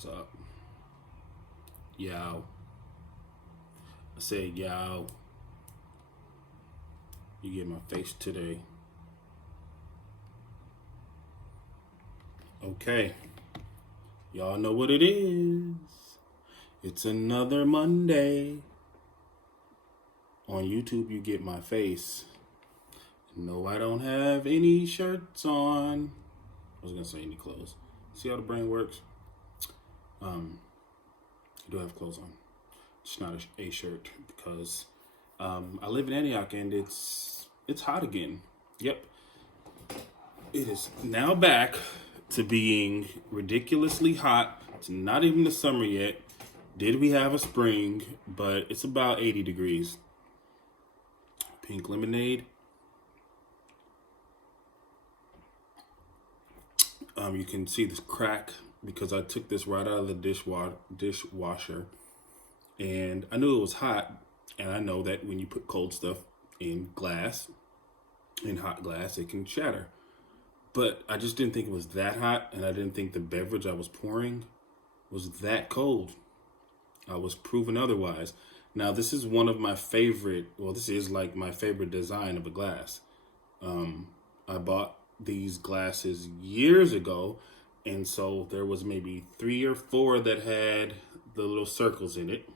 Sup? Yo. I said, yo. You get my face today. Okay. Y'all know what it is. It's another Monday. On YouTube, you get my face. No, I don't have any shirts on. I was going to say any clothes. See how the brain works? I do have clothes on. It's not a shirt because I live in Antioch and it's hot again. Yep. It is now back to being ridiculously hot. It's not even the summer yet. Did we have a spring? But it's about 80 degrees. Pink lemonade. You can see this crack because I took this right out of the dishwasher. And I knew it was hot. And I know that when you put cold stuff in glass, in hot glass, it can shatter. But I just didn't think it was that hot. And I didn't think the beverage I was pouring was that cold. I was proven otherwise. Now, this is one of my favorite, this is like my favorite design of a glass. I bought these glasses years ago. And so there was maybe 3 or 4 that had the little circles in it.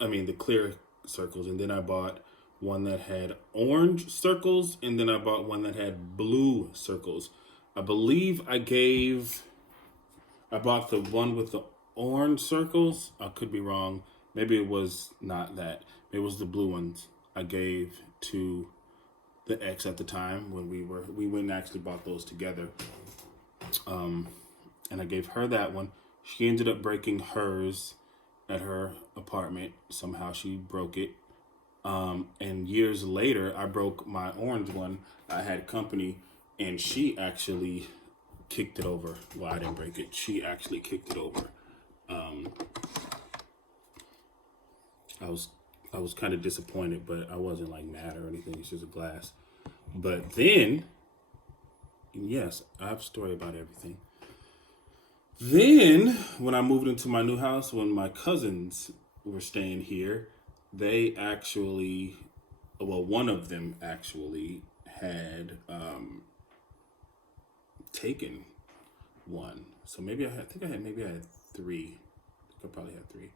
I mean, the clear circles. And then I bought one that had orange circles. And then I bought one that had blue circles. I believe I bought the one with the orange circles. I could be wrong. Maybe it was not that. It was the blue ones I gave to the ex at the time when we went and actually bought those together. And I gave her that one. She ended up breaking hers at her apartment. Somehow she broke it. And years later, I broke my orange one. I had company and she actually kicked it over. Well, I didn't break it. She actually kicked it over. I was kind of disappointed, but I wasn't like mad or anything. It's just a glass. But then, yes, I have a story about everything. Then, when I moved into my new house, when my cousins were staying here, they actually, one of them actually had taken one. So maybe I had 3. I probably had 3.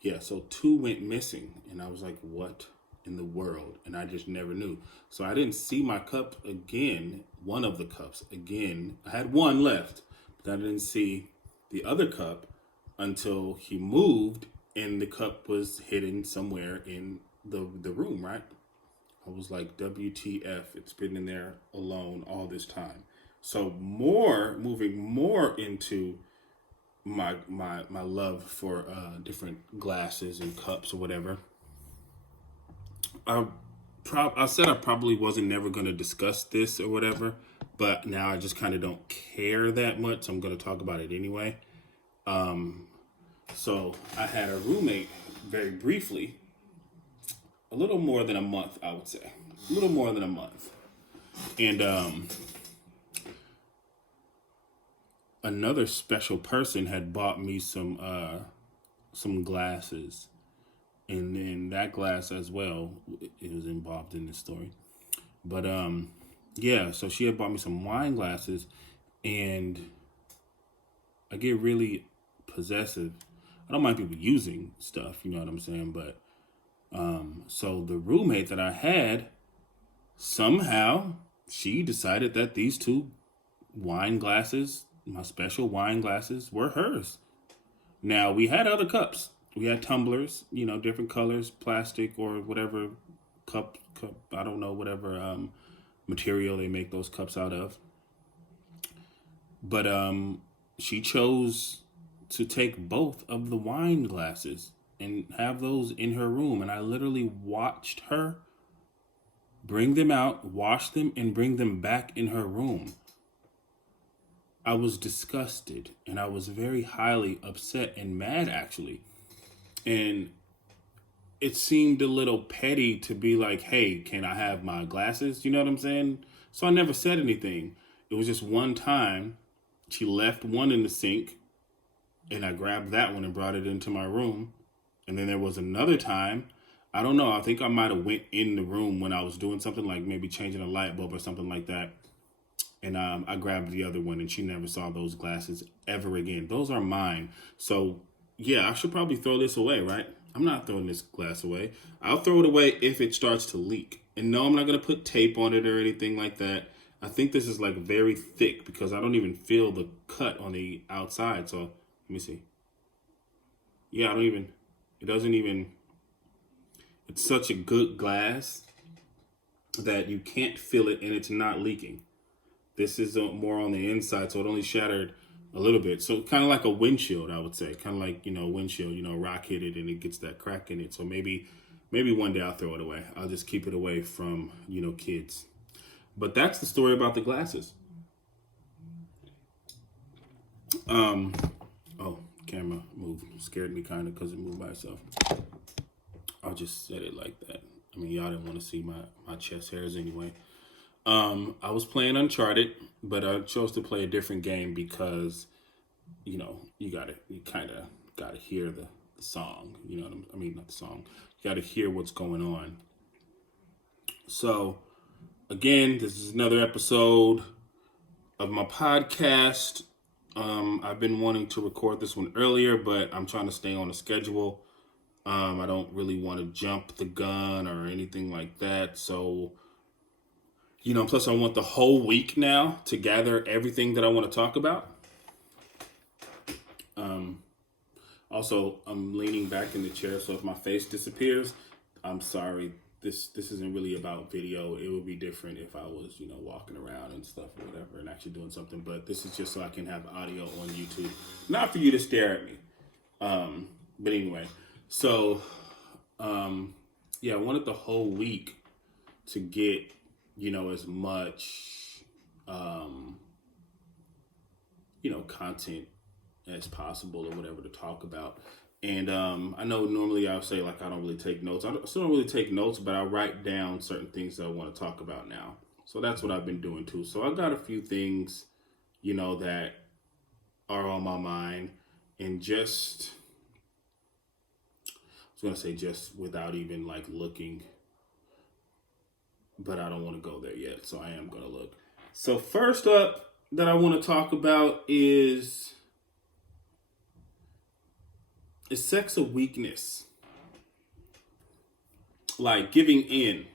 Yeah, so 2 went missing, and I was like, what in the world? And I just never knew. So I didn't see my cup again, one of the cups again. I had one left, but I didn't see the other cup until he moved, and the cup was hidden somewhere in the room, right? I was like, WTF, it's been in there alone all this time. So moving more into my love for different glasses and cups or whatever. I said I probably wasn't never going to discuss this or whatever, but now I just kind of don't care that much. So I'm going to talk about it anyway. So I had a roommate very briefly, a little more than a month, I would say, a little more than a month, and another special person had bought me some glasses, and then that glass as well, it was involved in this story. But yeah, so she had bought me some wine glasses, and I get really possessive. I don't mind people using stuff, you know what I'm saying? But so the roommate that I had, somehow she decided that these 2 wine glasses, my special wine glasses, were hers. Now, we had other cups. We had tumblers, different colors, plastic or whatever cup, I don't know, whatever material they make those cups out of. But she chose to take both of the wine glasses and have those in her room. And I literally watched her bring them out, wash them, and bring them back in her room. I was disgusted, and I was very highly upset and mad, actually. And it seemed a little petty to be like, hey, can I have my glasses? You know what I'm saying? So I never said anything. It was just one time She left one in the sink, and I grabbed that one and brought it into my room. And then there was another time, I don't know, I think I might have went in the room when I was doing something like maybe changing a light bulb or something like that. And I grabbed the other one, and she never saw those glasses ever again. Those are mine. So, yeah, I should probably throw this away, right? I'm not throwing this glass away. I'll throw it away if it starts to leak. And no, I'm not going to put tape on it or anything like that. I think this is like very thick because I don't even feel the cut on the outside. So, let me see. Yeah, it doesn't even, it's such a good glass that you can't feel it and it's not leaking. This is more on the inside, so it only shattered a little bit. So kind of like a windshield, I would say. Kind of like, windshield, rock hit it and it gets that crack in it. So maybe one day I'll throw it away. I'll just keep it away from, kids. But that's the story about the glasses. Camera moved. Scared me kind of because it moved by itself. I'll just set it like that. I mean, y'all didn't want to see my chest hairs anyway. I was playing Uncharted, but I chose to play a different game because, you kind of got to hear the song. You know what I mean? Not the song. You got to hear what's going on. So, again, this is another episode of my podcast. I've been wanting to record this one earlier, but I'm trying to stay on a schedule. I don't really want to jump the gun or anything like that. So, plus I want the whole week now to gather everything that I want to talk about. Also, I'm leaning back in the chair, so if my face disappears, I'm sorry. This isn't really about video. It would be different if I was, walking around and stuff or whatever and actually doing something. But this is just so I can have audio on YouTube. Not for you to stare at me. But anyway, so, I wanted the whole week to get, as much, content as possible or whatever to talk about. And I know normally I'll say, like, I don't really take notes. I still don't really take notes, but I write down certain things that I want to talk about now. So that's what I've been doing, too. So I got a few things, that are on my mind. And just without even, like, looking. But I don't want to go there yet, so I am going to look. So first up that I want to talk about is sex a weakness? Like giving in.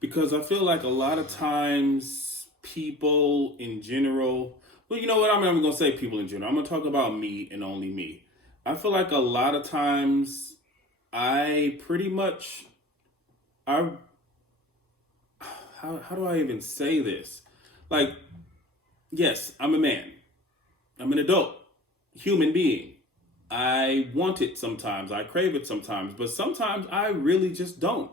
Because I feel like a lot of times people in general, well, you know what? I'm not even going to say people in general. I'm going to talk about me and only me. I feel like a lot of times how do I even say this? Like, yes, I'm a man. I'm an adult human being. I want it sometimes. I crave it sometimes. But sometimes I really just don't.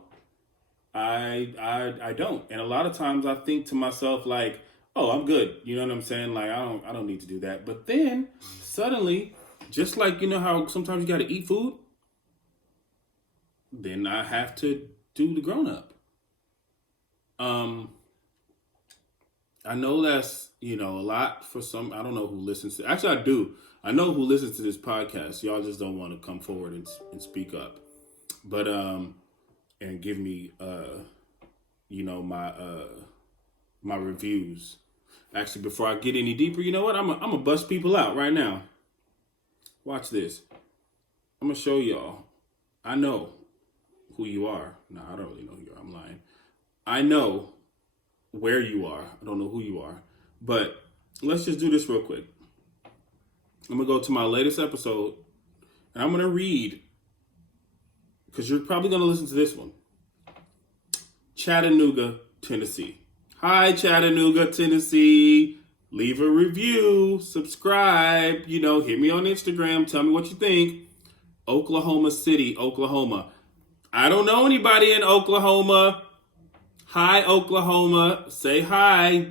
I don't. And a lot of times I think to myself like, oh, I'm good. You know what I'm saying? Like, I don't need to do that. But then suddenly, just like, how sometimes you got to eat food, then I have to do the grown up. I know that's, a lot for some. I don't know who listens to. Actually, I do. I know who listens to this podcast. Y'all just don't want to come forward and speak up. But and give me my reviews. Actually, before I get any deeper, you know what? I'm gonna bust people out right now. Watch this. I'm gonna show y'all. I know who you are. No, I don't really know who you are. I'm lying. I know where you are. I don't know who you are. But let's just do this real quick. I'm going to go to my latest episode, and I'm going to read, because you're probably going to listen to this one. Chattanooga, Tennessee. Hi, Chattanooga, Tennessee. Leave a review, subscribe, hit me on Instagram. Tell me what you think. Oklahoma City, Oklahoma. I don't know anybody in Oklahoma. Hi, Oklahoma. Say hi.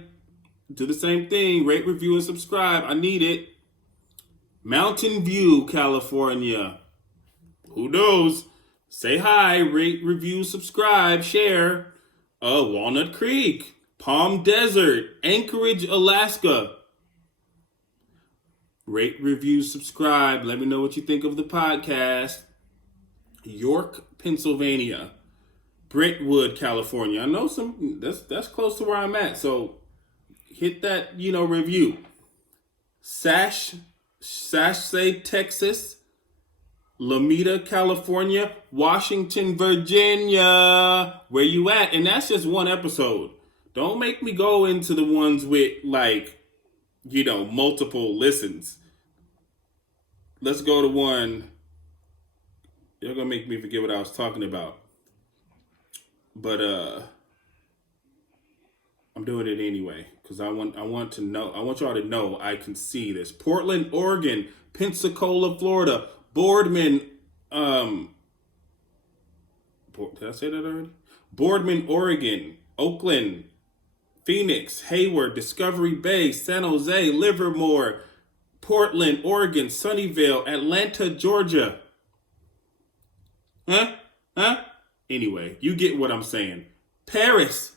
Do the same thing. Rate, review, and subscribe. I need it. Mountain View, California. Who knows? Say hi. Rate, review, subscribe, share. Walnut Creek. Palm Desert. Anchorage, Alaska. Rate, review, subscribe. Let me know what you think of the podcast. York, Pennsylvania. Brentwood, California. I know that's close to where I'm at. So hit that, review. Sashay, Texas. Lomita, California. Washington, Virginia. Where you at? And that's just one episode. Don't make me go into the ones with multiple listens. Let's go to one. You're gonna make me forget what I was talking about. But I'm doing it anyway because I want y'all to know I can see this. Portland, Oregon, Pensacola, Florida, Boardman, did I say that already? Boardman, Oregon, Oakland, Phoenix, Hayward, Discovery Bay, San Jose, Livermore, Portland, Oregon, Sunnyvale, Atlanta, Georgia. Huh? Anyway, you get what I'm saying. Paris.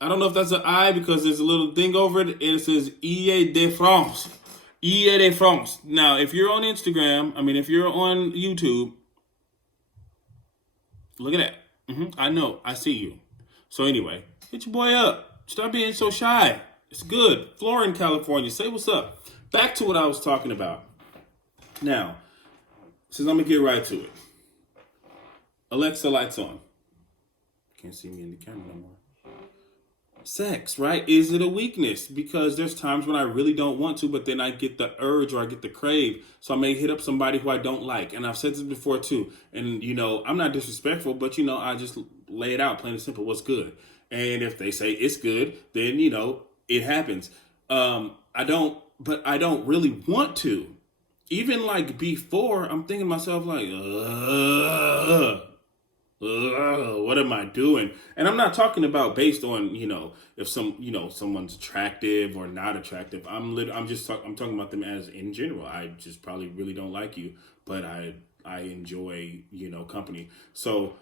I don't know if that's an I because there's a little thing over it. It says Ile de France. Ile de France. Now, if you're on Instagram, if you're on YouTube, look at that. I know. I see you. So anyway, hit your boy up. Stop being so shy. It's good. Florin, California. Say what's up. Back to what I was talking about. Now, since I'm going to get right to it. Alexa, lights on. Can't see me in the camera no more. Sex, right? Is it a weakness? Because there's times when I really don't want to, but then I get the urge or I get the crave. So I may hit up somebody who I don't like. And I've said this before too. And, I'm not disrespectful, but, I just lay it out plain and simple. What's good? And if they say it's good, then, it happens. I don't really want to. Even before, I'm thinking to myself what am I doing? And I'm not talking about based on, if someone's attractive or not attractive. I'm talking about them as in general. I just probably really don't like you, but I enjoy, company. So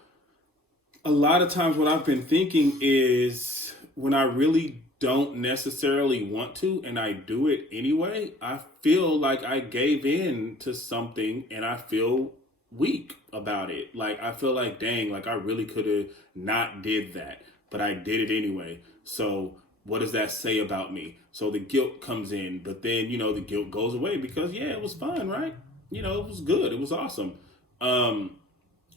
a lot of times what I've been thinking is when I really don't necessarily want to and I do it anyway, I feel like I gave in to something and I feel weak about it. I feel like, dang, I really could have not did that, but I did it anyway. So what does that say about me? So the guilt comes in, but then, the guilt goes away because it was fun, right? It was good. It was awesome. And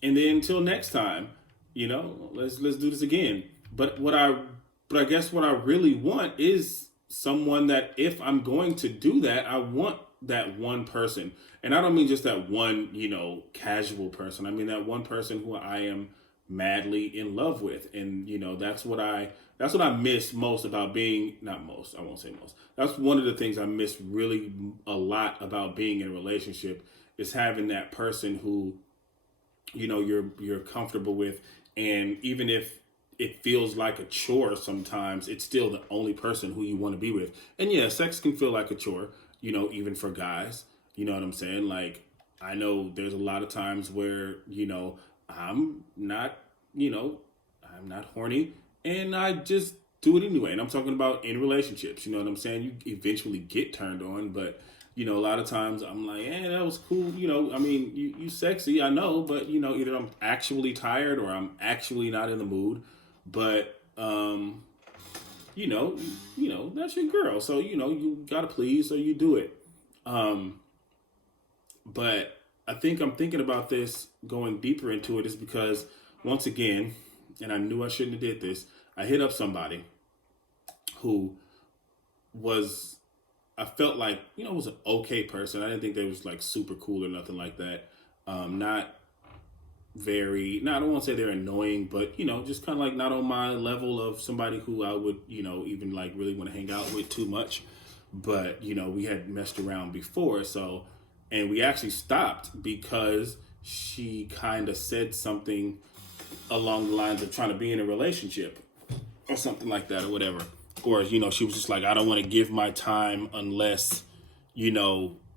then until next time, let's do this again. But I guess what I really want is someone that if I'm going to do that, I want that one person. And I don't mean just that one, casual person. I mean that one person who I am madly in love with. And, that's what I miss most about being, not most, I won't say most. That's one of the things I miss really a lot about being in a relationship is having that person who, you're comfortable with. And even if it feels like a chore sometimes, it's still the only person who you want to be with. And yeah, sex can feel like a chore, even for guys. You know what I'm saying? I know there's a lot of times where, I'm not horny and I just do it anyway. And I'm talking about in relationships, you know what I'm saying? You eventually get turned on, but a lot of times I'm like, that was cool. You sexy, I know, but either I'm actually tired or I'm actually not in the mood. But, that's your girl. So, you gotta please, so you do it. But I think I'm thinking about this going deeper into it is because once again, and I knew I shouldn't have did this, I hit up somebody who was, I felt like, was an okay person. I didn't think they was super cool or nothing like that. Not very, no, I don't want to say they're annoying, but, just kind of not on my level of somebody who I would, even really want to hang out with too much. But, we had messed around before. So, and we actually stopped because she kind of said something along the lines of trying to be in a relationship or something like that or whatever. Or, she was just like, I don't want to give my time unless,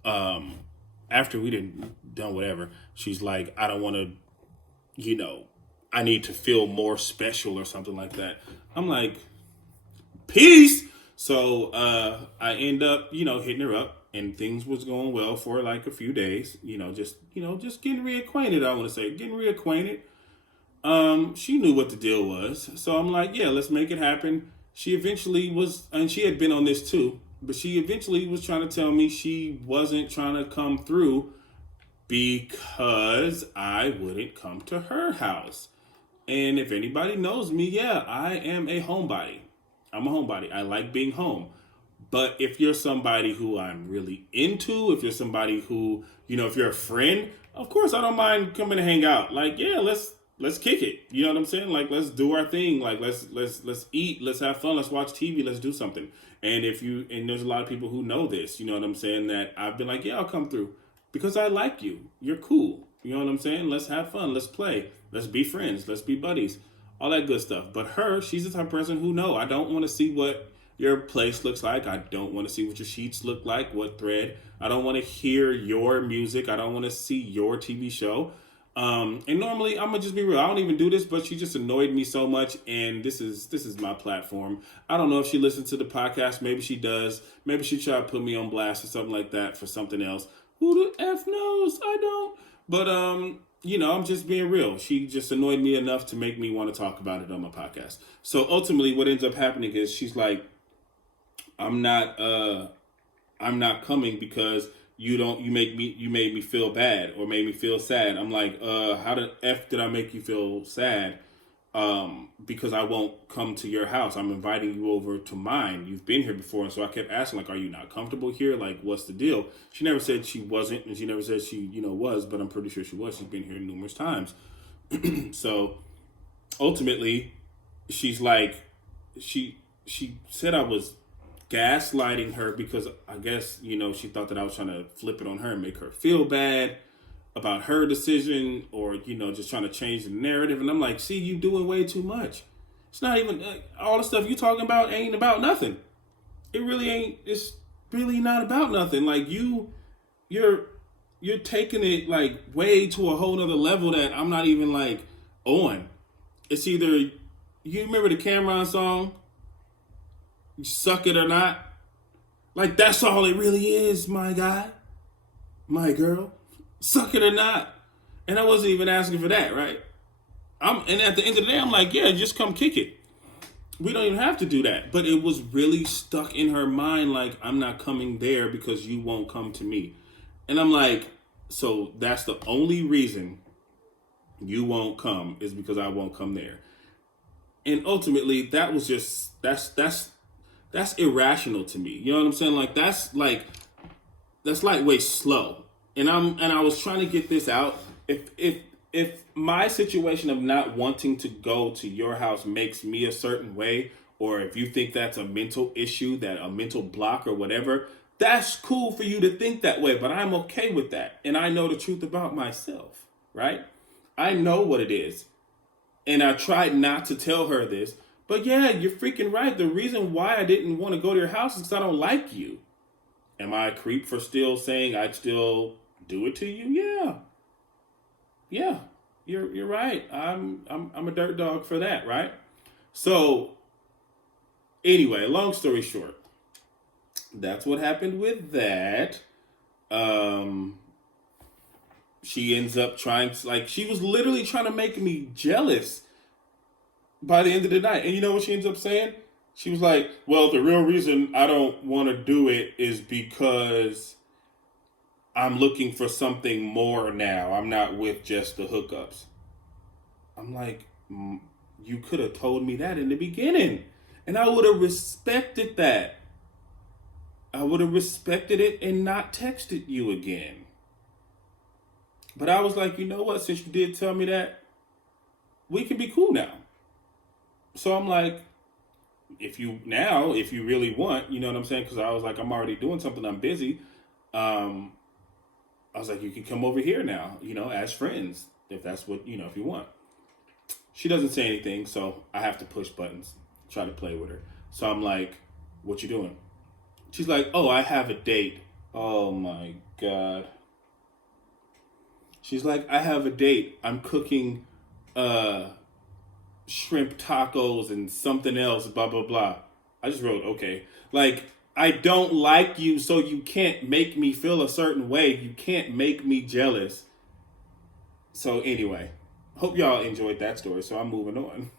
after we done whatever, she's like, I don't want to, I need to feel more special or something like that. I'm like, peace. So I end up, hitting her up, and things was going well for like a few days. Just getting reacquainted. I want to say getting reacquainted. She knew what the deal was, so I'm like, yeah, let's make it happen. She eventually was, and she had been on this too, but she eventually was trying to tell me she wasn't trying to come through because I wouldn't come to her house. And if anybody knows me, yeah, I am a homebody. I'm a homebody. I like being home. But if you're somebody who I'm really into, if you're somebody who, if you're a friend, of course I don't mind coming to hang out. Like, yeah, let's kick it. You know what I'm saying? Like, let's do our thing. Like, let's eat, let's have fun, let's watch TV, let's do something. And there's a lot of people who know this, you know what I'm saying, that I've been like, yeah, I'll come through because I like you. You're cool. You know what I'm saying? Let's have fun. Let's play. Let's be friends. Let's be buddies. All that good stuff. But she's the type of person who, no, I don't want to see what your place looks like. I don't want to see what your sheets look like, what thread. I don't want to hear your music. I don't want to see your TV show. And normally I'm gonna just be real. I don't even do this, but she just annoyed me so much, and this is my platform. I don't know if she listens to the podcast. Maybe she does. Maybe she tried to put me on blast or something like that for something else. Who the F knows? I don't. But I'm just being real. She just annoyed me enough to make me want to talk about it on my podcast. So ultimately what ends up happening is she's like, I'm not coming because you made me feel bad or made me feel sad. I'm like, how the F did I make you feel sad? Because I won't come to your house. I'm inviting you over to mine. You've been here before. And so I kept asking, like, are you not comfortable here? Like, what's the deal? She never said she wasn't, and she never said she, was, but I'm pretty sure she was. She's been here numerous times. So ultimately, she's like, she said I was gaslighting her because I guess, she thought that I was trying to flip it on her and make her feel bad about her decision, or, just trying to change the narrative. And I'm like, see, you doing way too much. It's not even, all the stuff you talking about ain't about nothing. It really ain't, it's really not about nothing. Like, you're taking it like way to a whole nother level that I'm not even like on. It's either, you remember the Cameron song, you suck it or not? Like, that's all it really is, my guy, my girl. Suck it or not. And I wasn't even asking for that, right? And at the end of the day, I'm like, yeah, just come kick it. We don't even have to do that. But it was really stuck in her mind, like, I'm not coming there because you won't come to me. And I'm like, so that's the only reason you won't come is because I won't come there. And ultimately, that was just, that's irrational to me. You know what I'm saying? Like, that's lightweight slow. And I was trying to get this out. If my situation of not wanting to go to your house makes me a certain way, or if you think that's a mental issue, that a mental block or whatever, that's cool for you to think that way, but I'm okay with that. And I know the truth about myself, right? I know what it is. And I tried not to tell her this, but yeah, you're freaking right. The reason why I didn't want to go to your house is because I don't like you. Am I a creep for still saying I'd still do it to you? Yeah. You're right. I'm a dirt dog for that, right? So anyway, long story short, that's what happened with that. She ends up she was literally trying to make me jealous by the end of the night. And you know what she ends up saying? She was like, well, the real reason I don't want to do it is because I'm looking for something more now. I'm not with just the hookups. I'm like, you could have told me that in the beginning. And I would have respected that. I would have respected it and not texted you again. But I was like, you know what? Since you did tell me that, we can be cool now. So I'm like, if you really want, you know what I'm saying? Because I was like, I'm already doing something. I'm busy. I was like, you can come over here now, as friends, if that's what, if you want. She doesn't say anything, so I have to push buttons, try to play with her. So I'm like, what you doing? She's like, oh, I have a date. Oh my God. She's like, I have a date. I'm cooking shrimp tacos and something else, blah, blah, blah. I just wrote, okay. Like, I don't like you, so you can't make me feel a certain way. You can't make me jealous. So anyway, hope y'all enjoyed that story. So I'm moving on.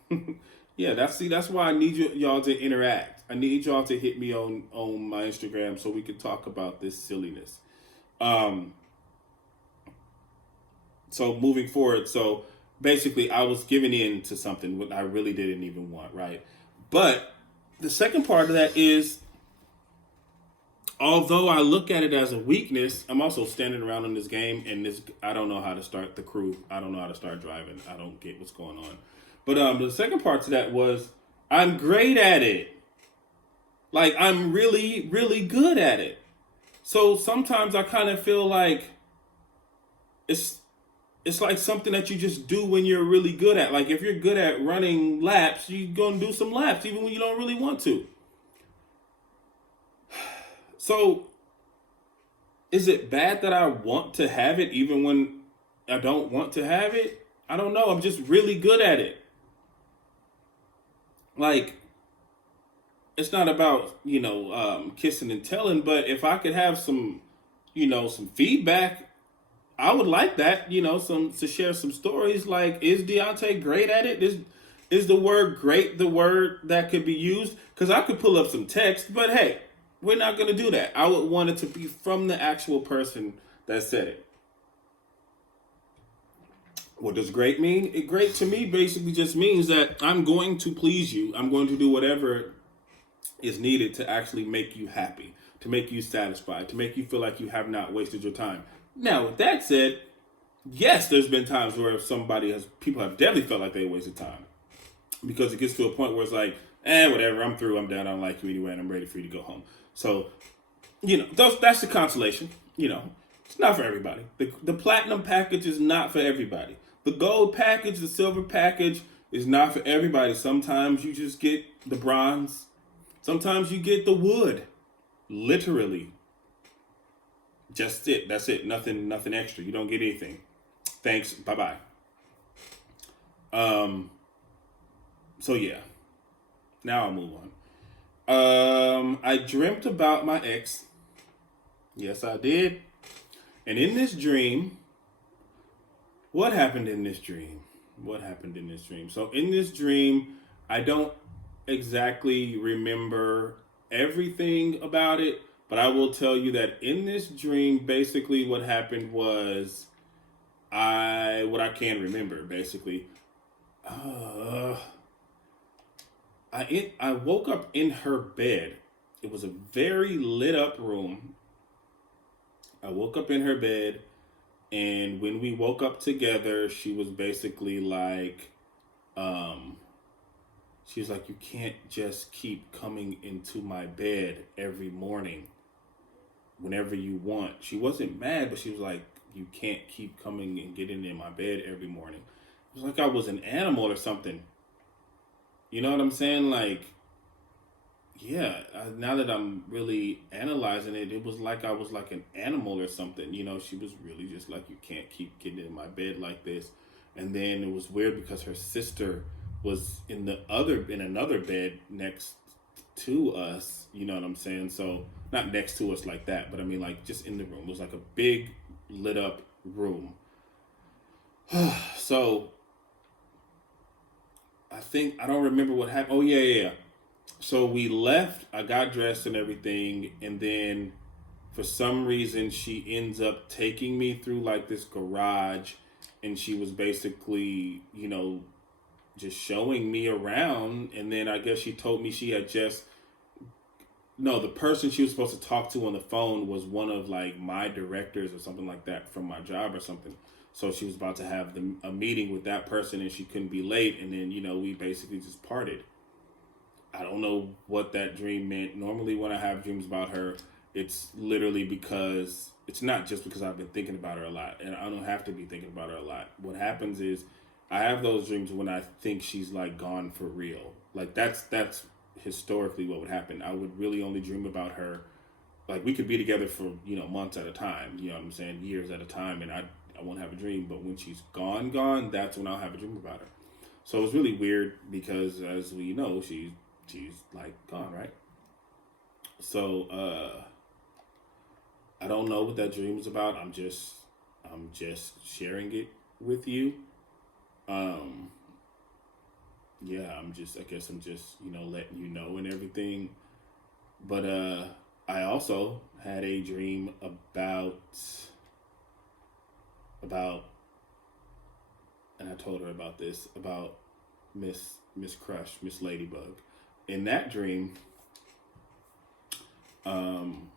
Yeah, that's why I need y'all to interact. I need y'all to hit me on my Instagram so we can talk about this silliness. Um, so moving forward, so basically I was giving in to something what I really didn't even want, right? But the second part of that is, although I look at it as a weakness, I'm also standing around in this game, and this I don't know how to start the crew. I don't know how to start driving. I don't get what's going on. But the second part to that was I'm great at it. Like, I'm really, really good at it. So sometimes I kind of feel like it's it's like something that you just do when you're really good at. Like, if you're good at running laps, you're gonna do some laps even when you don't really want to. So is it bad that I want to have it even when I don't want to have it? I don't know. I'm just really good at it. Like, it's not about, kissing and telling, but if I could have some, some feedback, I would like that, some to share some stories. Like, is Deontay great at it? Is the word great the word that could be used? Because I could pull up some text, but hey, we're not going to do that. I would want it to be from the actual person that said it. What does great mean? Great to me basically just means that I'm going to please you. I'm going to do whatever is needed to actually make you happy, to make you satisfied, to make you feel like you have not wasted your time. Now, with that said, yes, there's been times where people have definitely felt like they wasted time. Because it gets to a point where it's like, whatever, I'm through, I'm done, I don't like you anyway, and I'm ready for you to go home. So, that's the consolation. It's not for everybody. The platinum package is not for everybody. The gold package, the silver package is not for everybody. Sometimes you just get the bronze. Sometimes you get the wood. Literally. Just it. That's it. Nothing extra. You don't get anything. Thanks. Bye-bye. So yeah. Now I'll move on. I dreamt about my ex. Yes, I did. And in this dream, what happened in this dream? So in this dream, I don't exactly remember everything about it, but I will tell you that in this dream, basically what happened was what I can remember, basically. I woke up in her bed. It was a very lit up room. I woke up in her bed, and when we woke up together, she was basically like, she was like, you can't just keep coming into my bed every morning whenever you want. She wasn't mad, but she was like, you can't keep coming and getting in my bed every morning. It was like I was an animal or something. You know what I'm saying? Like, yeah, now that I'm really analyzing it, it was like I was like an animal or something. She was really just like, you can't keep getting in my bed like this. And then it was weird because her sister was in another bed next to us. You know what I'm saying? So not next to us like that, but I mean like just in the room. It was like a big lit up room. So I don't remember what happened. Oh yeah. So we left, I got dressed and everything, and then for some reason she ends up taking me through like this garage, and she was basically, just showing me around. And then I guess she told me she had the person she was supposed to talk to on the phone was one of like my directors or something like that from my job or something. So she was about to have a meeting with that person, and she couldn't be late. And then, we basically just parted. I don't know what that dream meant. Normally when I have dreams about her, it's literally because, it's not just because I've been thinking about her a lot. And I don't have to be thinking about her a lot. What happens is I have those dreams when I think she's like gone for real. Like that's historically what would happen. I would really only dream about her. Like we could be together for, months at a time. You know what I'm saying? Years at a time. And I won't have a dream. But when she's gone, that's when I'll have a dream about her. So it's really weird because, as we know, she's she's like gone, right? So I don't know what that dream is about. I'm just sharing it with you. Um, yeah, I guess I'm just, letting you know and everything. But I also had a dream about and I told her about this, about Miss Crush, Miss Ladybug. In that dream, um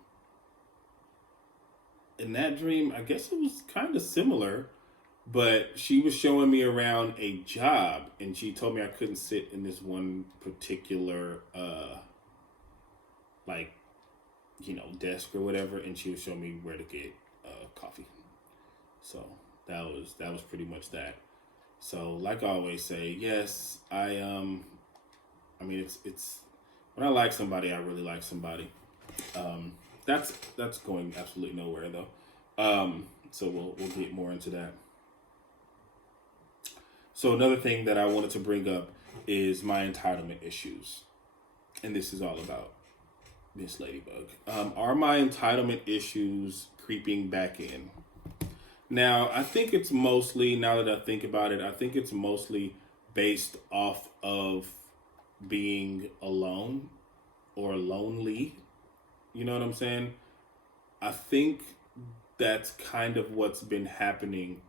I guess it was kind of similar, but she was showing me around a job and she told me I couldn't sit in this one particular like, desk or whatever, and she was showing me where to get coffee. So that was pretty much that. So like I always say, yes, I mean it's when I like somebody, I really like somebody. Um, that's going absolutely nowhere though. So we'll get more into that. So another thing that I wanted to bring up is my entitlement issues, and this is all about Miss Ladybug. Are my entitlement issues creeping back in? Now, I think it's mostly, now that I think about it, I think it's mostly based off of being alone or lonely. You know what I'm saying? I think that's kind of what's been happening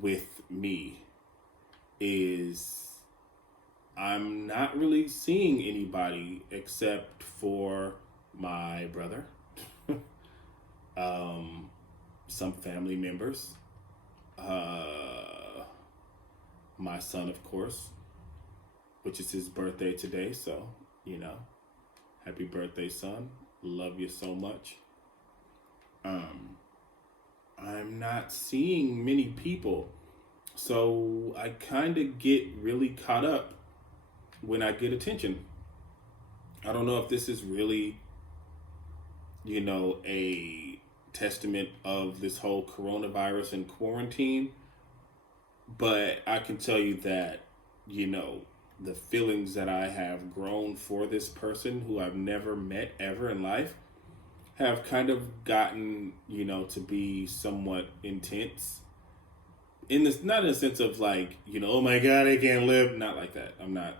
with me is I'm not really seeing anybody except for my brother, um, some family members, uh, my son, of course, which is his birthday today. So, happy birthday, son. Love you so much. Um, I'm not seeing many people. So I kind of get really caught up when I get attention. I don't know if this is really, a testament of this whole coronavirus and quarantine, but I can tell you that, the feelings that I have grown for this person who I've never met ever in life have kind of gotten, to be somewhat intense. In this, not in a sense of like, oh my God, I can't live. Not like that.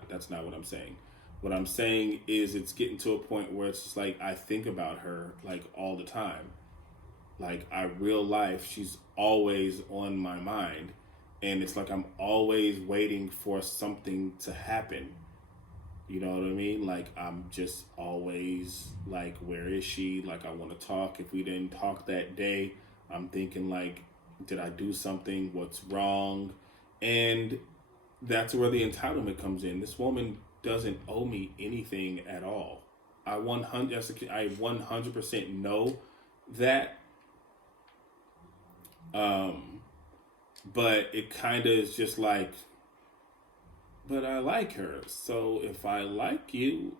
That's not what I'm saying. What I'm saying is it's getting to a point where it's just like I think about her like all the time. Like I real life, she's always on my mind. And it's like I'm always waiting for something to happen. You know what I mean? Like I'm just always like, where is she? Like I want to talk. If we didn't talk that day, I'm thinking like, did I do something? What's wrong? And that's where the entitlement comes in. This woman doesn't owe me anything at all. I 100% know that. Um, but it kind of is just like, but I like her. So if I like you,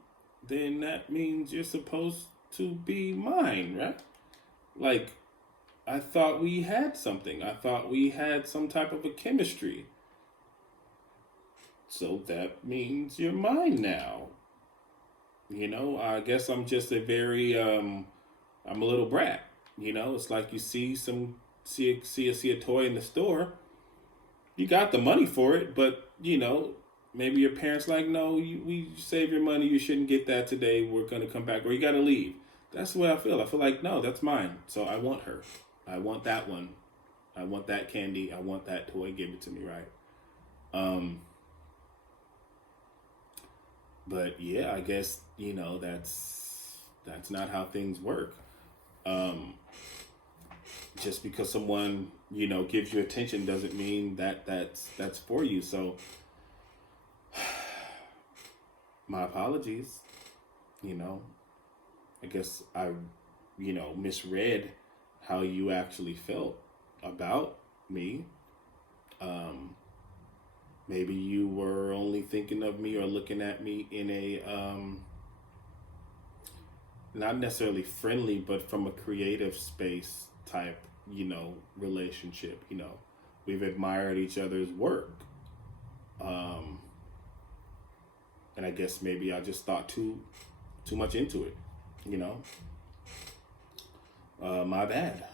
then that means you're supposed to be mine, right? Like, I thought we had something. I thought we had some type of a chemistry. So that means you're mine now. I guess I'm just I'm a little brat. It's like you see a toy in the store. You got the money for it, but maybe your parents like, no, we save your money. You shouldn't get that today. We're gonna come back, or you gotta leave. That's the way I feel. I feel like no, that's mine. So I want her. I want that one. I want that candy. I want that toy. Give it to me, right? Um, but yeah, I guess that's not how things work. Um, just because someone gives you attention doesn't mean that that's for you. So my apologies. You know, I guess I misread how you actually felt about me. Um, Maybe you were only thinking of me or looking at me in a not necessarily friendly, but from a creative space type, relationship. We've admired each other's work. Um, And I guess maybe I just thought too much into it, you know. My bad.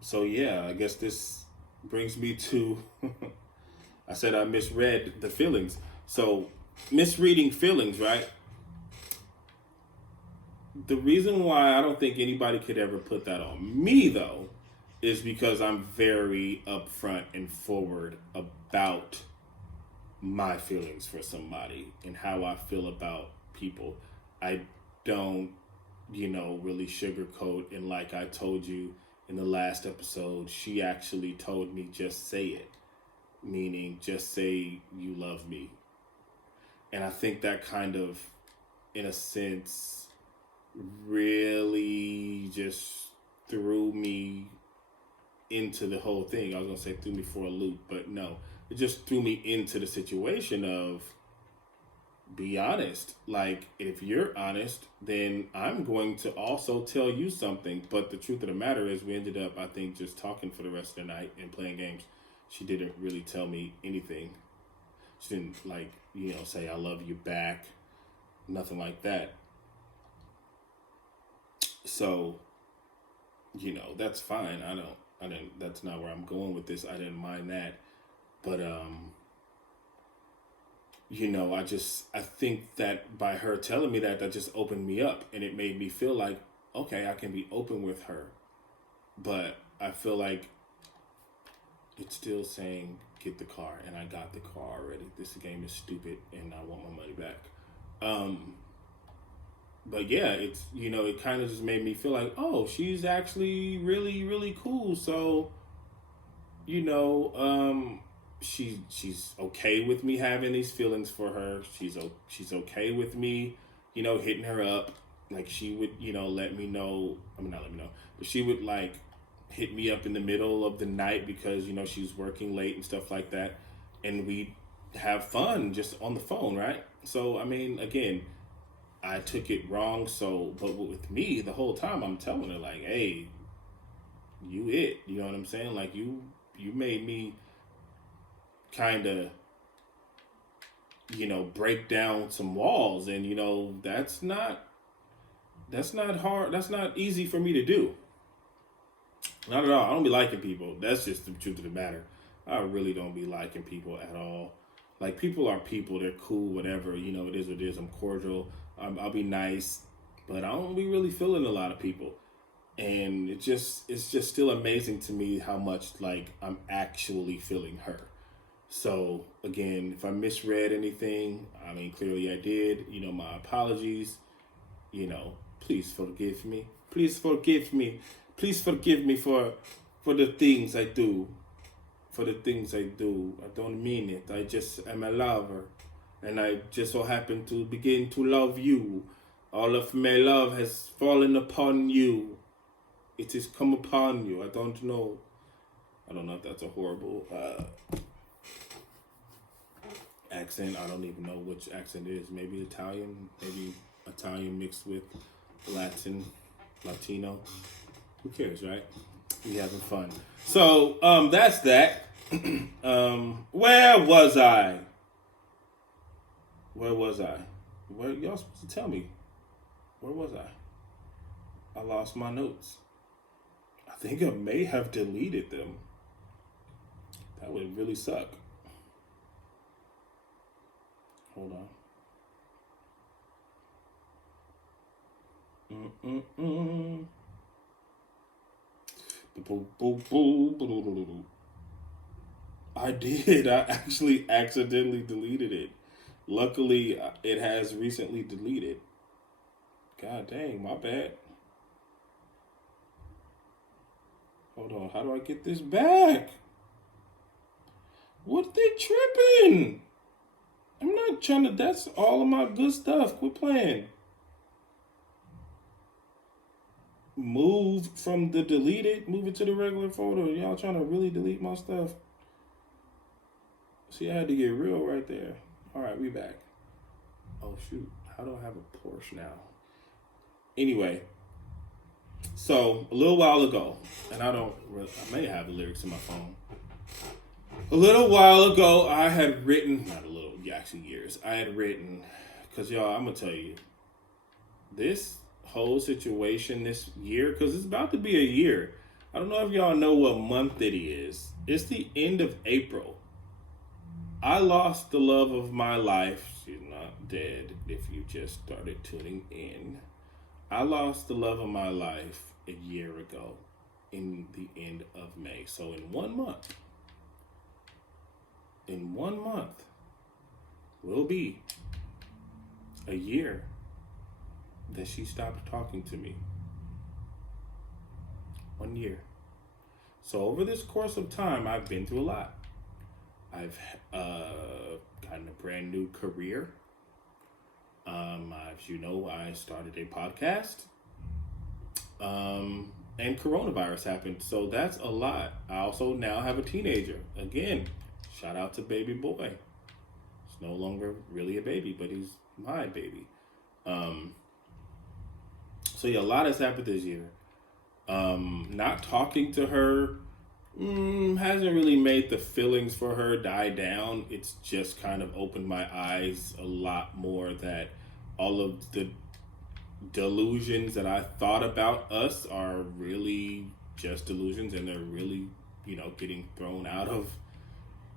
So yeah, I guess this brings me to I said I misread the feelings. So misreading feelings, right? The reason why I don't think anybody could ever put that on me though is because I'm very upfront and forward about my feelings for somebody and how I feel about people. I don't, really sugarcoat. And like I told you in the last episode, she actually told me just say it, meaning just say you love me. And I think that kind of, in a sense, really just threw me into the whole thing. I was going to say threw me for a loop, but no. It just threw me into the situation of be honest. Like, if you're honest, then I'm going to also tell you something. But the truth of the matter is we ended up, I think, just talking for the rest of the night and playing games. She didn't really tell me anything. She didn't, say I love you back. Nothing like that. So, that's fine. That's not where I'm going with this. I didn't mind that. But, I think that by her telling me that just opened me up, and it made me feel like, okay, I can be open with her. But I feel like it's still saying, get the car, and I got the car already. This game is stupid, and I want my money back. But yeah, it's, it kind of just made me feel like, oh, she's actually really, really cool. So, she's okay with me having these feelings for her. She's okay with me, hitting her up. Like she would, let me know. I mean, not let me know, but she would hit me up in the middle of the night because, she's working late and stuff like that. And we have fun just on the phone, right? So, I mean, again, I took it wrong. So, but with me, the whole time I'm telling her like, hey, you it, you know what I'm saying? Like you made me kind of, break down some walls, and that's not hard. That's not easy for me to do. Not at all. I don't be liking people. That's just the truth of the matter. I really don't be liking people at all. Like, people are people. They're cool, whatever. It is what it is. I'm cordial. I'll be nice. But I don't be really feeling a lot of people. And it's just still amazing to me how much, I'm actually feeling her. So, again, if I misread anything, I mean, clearly I did. My apologies. Please forgive me. Please forgive me. Please forgive me for the things I do. For the things I do. I don't mean it. I just am a lover. And I just so happen to begin to love you. All of my love has fallen upon you. It has come upon you. I don't know if that's a horrible accent. I don't even know which accent it is. Maybe Italian mixed with Latino. Who cares, right? We having fun. So, that's that. Where was I? Where y'all supposed to tell me? Where was I? I lost my notes. I think I may have deleted them. That would really suck. Hold on. I did. I actually accidentally deleted it. Luckily, it has recently deleted. God dang, my bad. Hold on, how do I get this back? What they tripping? I'm not trying to, that's all of my good stuff. Quit playing. Move from the deleted, move it to the regular folder. Y'all trying to really delete my stuff? See, I had to get real right there. All right, we back. Oh, shoot. How do I have a Porsche now? Anyway, so a little while ago, and I may have the lyrics in my phone. A little while ago, I had written, not a little, actually years. I had written, because y'all, I'm going to tell you, this whole situation this year, because it's about to be a year. I don't know if y'all know what month it is. It's the end of April. I lost the love of my life. She's not dead if you just started tuning in. I lost the love of my life a year ago in the end of May. So in 1 month, will be a year that she stopped talking to me. 1 year. So over this course of time, I've been through a lot. I've gotten a brand new career. As you know, I started a podcast. And coronavirus happened. So that's a lot. I also now have a teenager. Again, shout out to baby boy. He's no longer really a baby, but he's my baby. So yeah, a lot has happened this year. Not talking to her hasn't really made the feelings for her die down. It's just kind of opened my eyes a lot more that all of the delusions that I thought about us are really just delusions, and they're really, getting thrown out of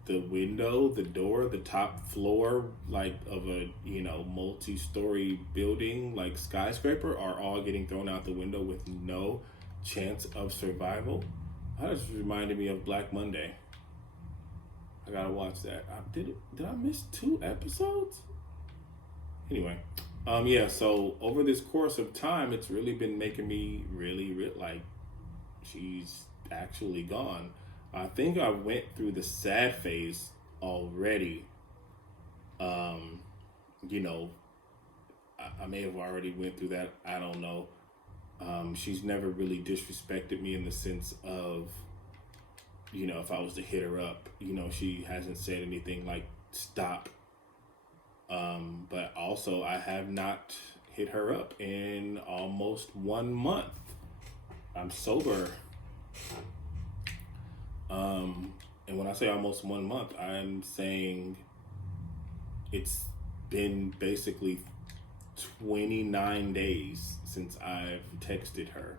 the window, the door, the top floor, like of a, multi-story building, like skyscraper, are all getting thrown out the window with no chance of survival. That just reminded me of Black Monday. I gotta watch that. Did I miss 2 episodes? Anyway, so over this course of time, it's really been making me really like, she's actually gone. I think I went through the sad phase already. I may have already went through that. I don't know. She's never really disrespected me in the sense of, if I was to hit her up, she hasn't said anything like stop. But also I have not hit her up in almost 1 month. I'm sober. And when I say almost 1 month, I'm saying it's been basically 29 days since I've texted her.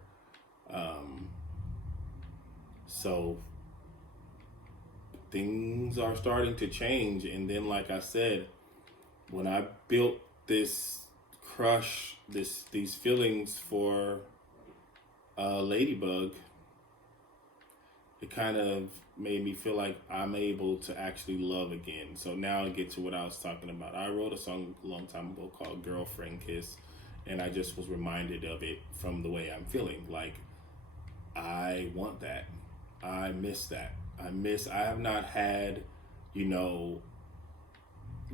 So things are starting to change. And then, like I said, when I built this crush, these feelings for Ladybug, it kind of made me feel like I'm able to actually love again. So now I get to what I was talking about. I wrote a song a long time ago called Girlfriend Kiss, and I just was reminded of it from the way I'm feeling. Like, I want that. I miss that. I have not had,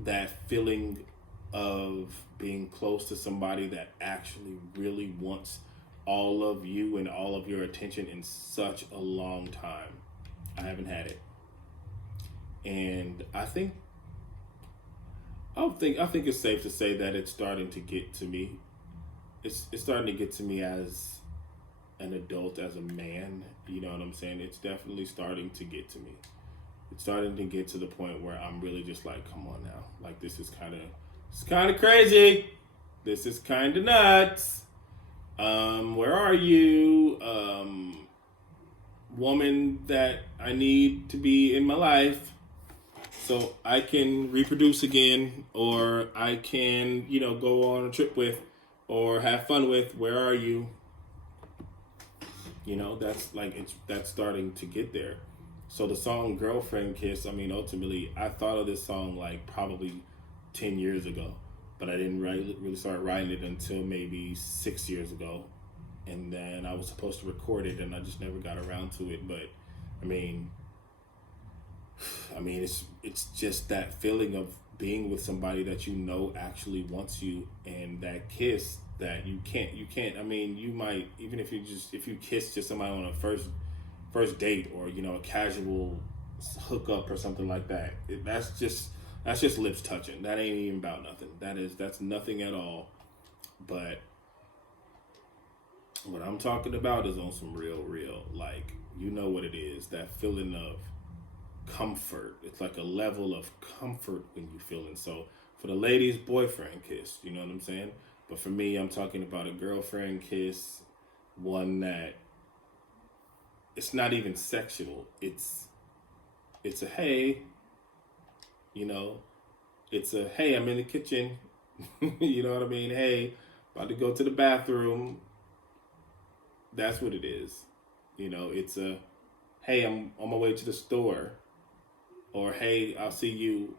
that feeling of being close to somebody that actually really wants all of you and all of your attention in such a long time. I haven't had it. And I think it's safe to say that it's starting to get to me. It's starting to get to me as an adult, as a man. You know what I'm saying? It's definitely starting to get to me. It's starting to get to the point where I'm really just like, come on now. Like, it's kind of crazy. This is kind of nuts. Where are you? Woman that I need to be in my life so I can reproduce again, or I can, go on a trip with, or have fun with. Where are you? That's starting to get there. So the song Girlfriend Kiss, ultimately, I thought of this song like probably 10 years ago, but I didn't really start writing it until maybe 6 years ago. And then I was supposed to record it, and I just never got around to it. But it's just that feeling of being with somebody that actually wants you, and that kiss that you can't. You might, even if you kiss just somebody on a first date, or a casual hookup or something like that. That's just lips touching. That ain't even about nothing. That's nothing at all. But what I'm talking about is on some real, like, what it is. That feeling of comfort. It's like a level of comfort when you feel it. So for the ladies, boyfriend kiss, you know what I'm saying? But for me, I'm talking about a girlfriend kiss, one that it's not even sexual. It's a hey, you know, it's a hey, I'm in the kitchen. You know what I mean? Hey, about to go to the bathroom. That's what it is. You know, it's a hey, I'm on my way to the store. Or hey, I'll see you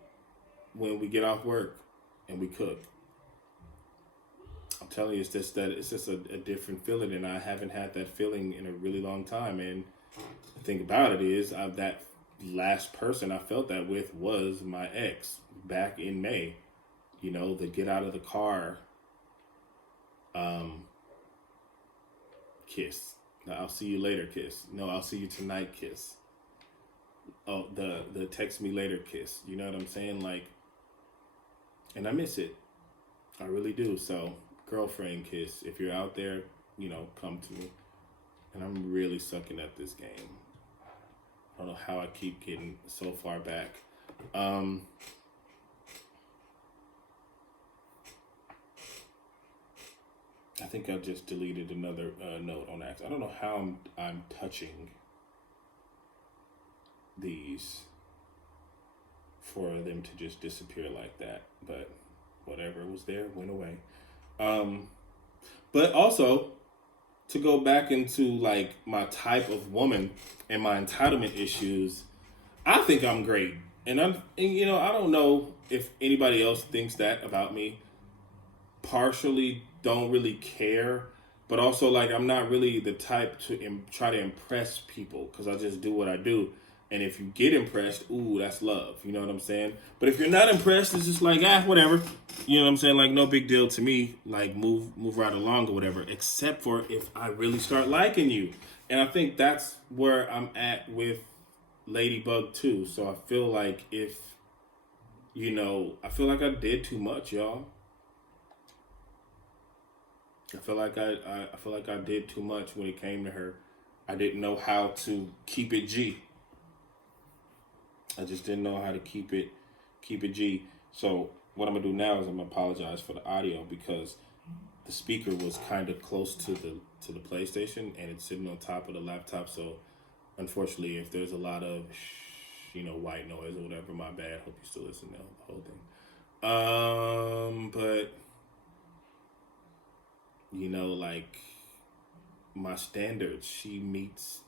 when we get off work and we cook. I'm telling you, it's just a different feeling, and I haven't had that feeling in a really long time. And the thing about it is, that last person I felt that with was my ex back in May. You know, the get out of the car um, kiss. The I'll see you later kiss. No, I'll see you tonight kiss. Oh, the text me later kiss. You know what I'm saying? Like, and I miss it. I really do. So, girlfriend kiss. If you're out there, you know, come to me. And I'm really sucking at this game. I don't know how I keep getting so far back. I think I just deleted another note on accident. I don't know how I'm touching these for them to just disappear like that, but whatever was there went away. But also to go back into like my type of woman and my entitlement issues, I think I'm great. And you know, I don't know if anybody else thinks that about me. Partially don't really care, but also like I'm not really the type to try to impress people because I just do what I do. And if you get impressed, ooh, that's love. You know what I'm saying? But if you're not impressed, it's just like, whatever. You know what I'm saying? Like, no big deal to me. Like, move right along or whatever. Except for if I really start liking you. And I think that's where I'm at with Ladybug too. So I feel like I feel like I did too much, y'all. I feel like I feel like I did too much when it came to her. I didn't know how to keep it G. I just didn't know how to keep it G. So what I'm gonna do now is I'm gonna apologize for the audio because the speaker was kind of close to the PlayStation and it's sitting on top of the laptop. So unfortunately, if there's a lot of white noise or whatever, my bad. Hope you still listen to the whole thing. But like my standards, she meets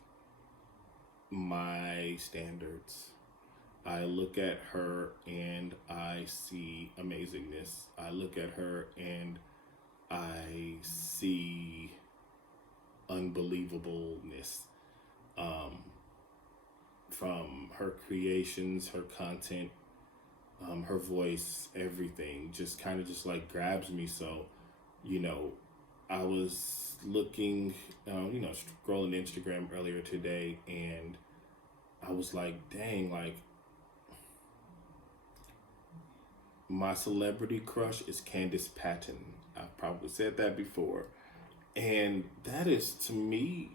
my standards. I look at her and I see amazingness. I look at her and I see unbelievableness from her creations, her content, her voice, everything just kind of just like grabs me. So, I was looking, scrolling Instagram earlier today and I was like, dang, like, my celebrity crush is Candace Patton. I've probably said that before. And that is, to me,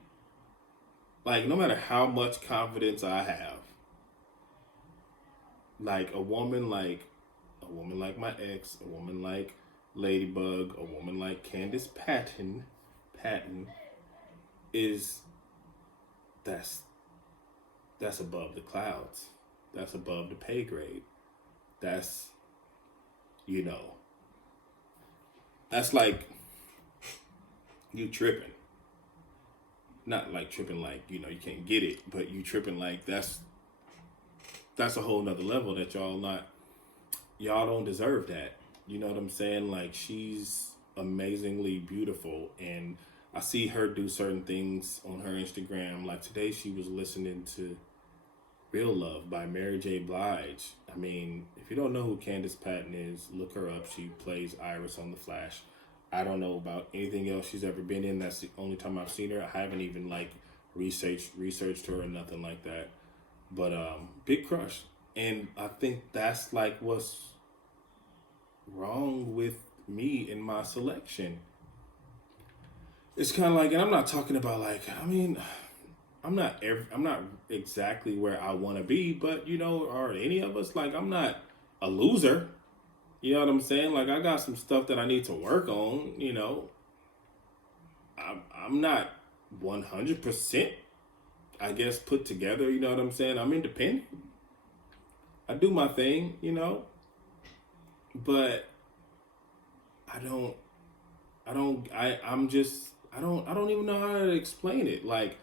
like, no matter how much confidence I have, like a woman like my ex, a woman like Ladybug, a woman like Candace Patton is that's above the clouds. That's above the pay grade. That's that's like you tripping. Not like tripping like, you can't get it, but you tripping like that's a whole nother level that y'all don't deserve that. You know what I'm saying? Like she's amazingly beautiful and I see her do certain things on her Instagram. Like today she was listening to Real Love by Mary J. Blige. I mean, if you don't know who Candace Patton is, look her up. She plays Iris on The Flash. I don't know about anything else she's ever been in. That's the only time I've seen her. I haven't even like researched her or nothing like that. But big crush. And I think that's like what's wrong with me in my selection. It's kind of like, and I'm not talking about like, I'm not exactly where I want to be, but are any of us? Like, I'm not a loser. You know what I'm saying? Like, I got some stuff that I need to work on. I'm not 100%, I guess, put together. You know what I'm saying? I'm independent. I do my thing, but I don't, I'm just, I don't even know how to explain it. Like,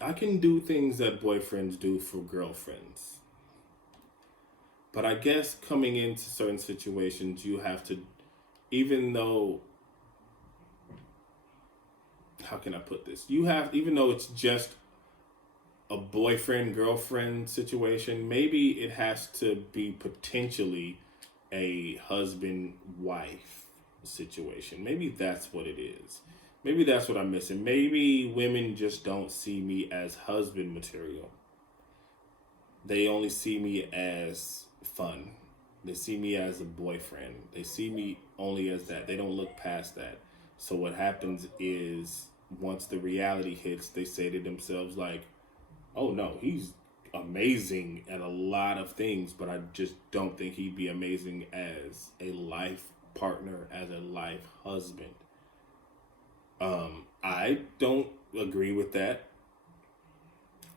I can do things that boyfriends do for girlfriends. But I guess coming into certain situations, you have to, even though, how can I put this? Even though it's just a boyfriend girlfriend situation, maybe it has to be potentially a husband wife situation. Maybe that's what it is. Maybe that's what I'm missing. Maybe women just don't see me as husband material. They only see me as fun. They see me as a boyfriend. They see me only as that. They don't look past that. So what happens is, once the reality hits, they say to themselves, like, oh no, he's amazing at a lot of things, but I just don't think he'd be amazing as a life partner, as a life husband. I don't agree with that.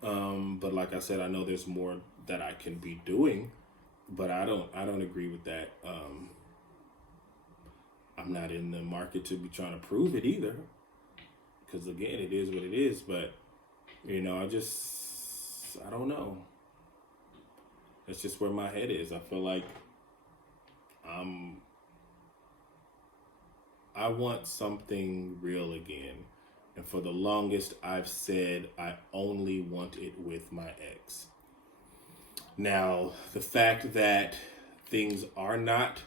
But like I said, I know there's more that I can be doing, but I don't agree with that. I'm not in the market to be trying to prove it either, because again, it is what it is. But I don't know. That's just where my head is. I feel like I want something real again. And for the longest, I've said I only want it with my ex. Now, the fact that things are not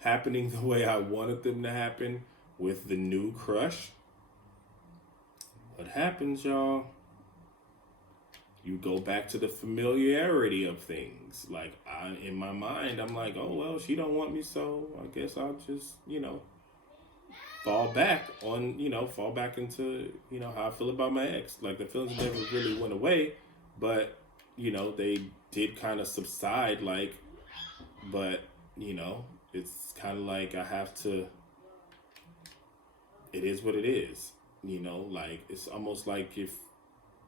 happening the way I wanted them to happen with the new crush, what happens, y'all? You go back to the familiarity of things. Like, in my mind, I'm like, oh, well, she don't want me, so I guess I'll just, fall back into, how I feel about my ex. Like, the feelings never really went away, but, they did kind of subside, like, but, it's kind of like I have to, it is what it is, like, it's almost like if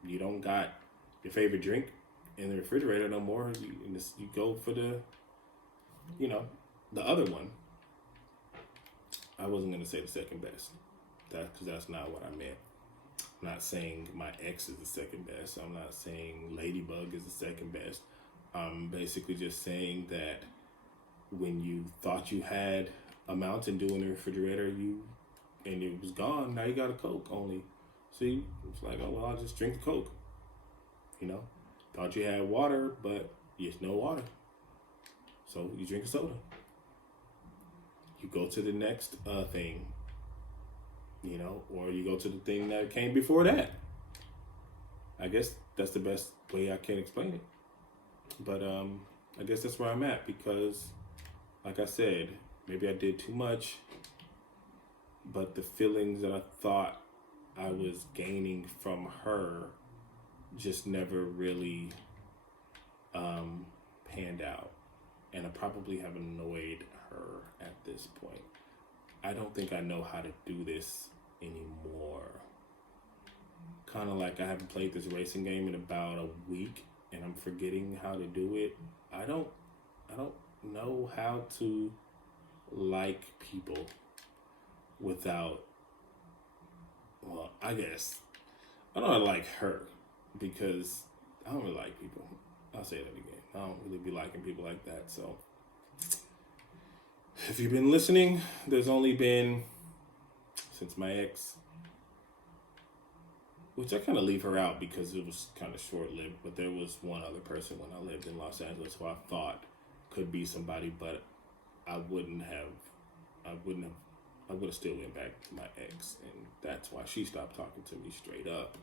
you don't got your favorite drink in the refrigerator no more, you go for the other one. I wasn't going to say the second best, because that's not what I meant. I'm not saying my ex is the second best. I'm not saying Ladybug is the second best. I'm basically just saying that when you thought you had a Mountain Dew in the refrigerator, and it was gone, now you got a Coke only. See, it's like, oh, well, I'll just drink the Coke. Thought you had water, but there's no water. So you drink a soda. You go to the next thing, or you go to the thing that came before that. I guess that's the best way I can explain it. But I guess that's where I'm at, because, like I said, maybe I did too much, but the feelings that I thought I was gaining from her just never really panned out. And I probably have annoyed her at this point. I don't think I know how to do this anymore. Kind of like I haven't played this racing game in about a week, and I'm forgetting how to do it. I don't know how to like people without, well, I guess I don't like her, because I don't really like people. I'll say that again. I don't really be liking people like that. So if you've been listening, there's only been, since my ex, which I kind of leave her out because it was kind of short-lived, but there was one other person when I lived in Los Angeles who I thought could be somebody, but I would have still went back to my ex, and that's why she stopped talking to me straight up.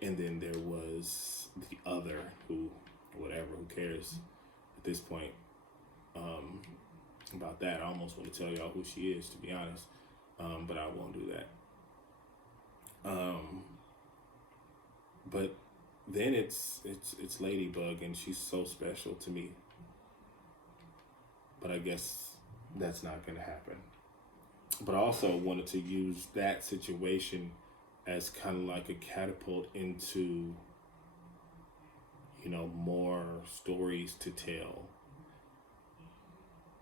And then there was the other who cares at this point about that. I almost want to tell y'all who she is, to be honest, but I won't do that. But then it's Ladybug, and she's so special to me. But I guess that's not going to happen. But I also wanted to use that situation as kind of like a catapult into, more stories to tell.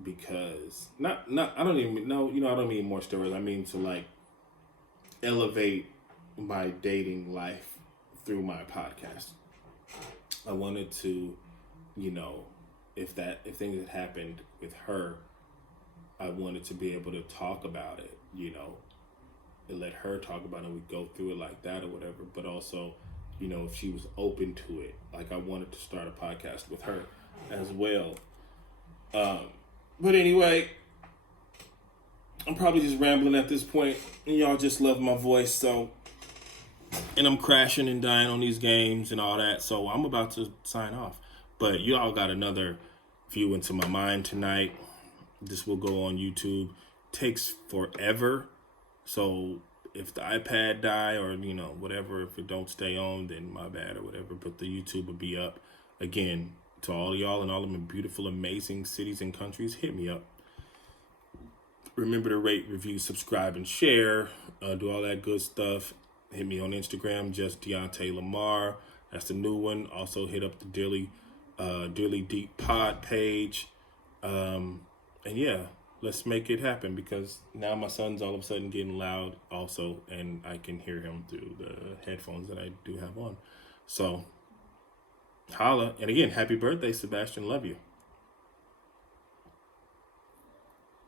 Because I don't even know, I don't mean more stories. I mean to like elevate my dating life through my podcast. I wanted to, if things had happened with her, I wanted to be able to talk about it, and let her talk about it. We go through it like that or whatever. But also, if she was open to it, like I wanted to start a podcast with her as well. But anyway, I'm probably just rambling at this point, and y'all just love my voice. So, and I'm crashing and dying on these games and all that. So I'm about to sign off. But you all got another view into my mind tonight. This will go on YouTube. Takes forever. So if the iPad die or, whatever, if it don't stay on, then my bad or whatever. But the YouTube will be up. Again, to all of y'all in all of my beautiful, amazing cities and countries, hit me up. Remember to rate, review, subscribe, and share. Do all that good stuff. Hit me on Instagram, just Deontay Lamar. That's the new one. Also hit up the Dearly Deep Pod page. And yeah, let's make it happen, because now my son's all of a sudden getting loud also, and I can hear him through the headphones that I do have on. So, holla. And again, happy birthday, Sebastian. Love you.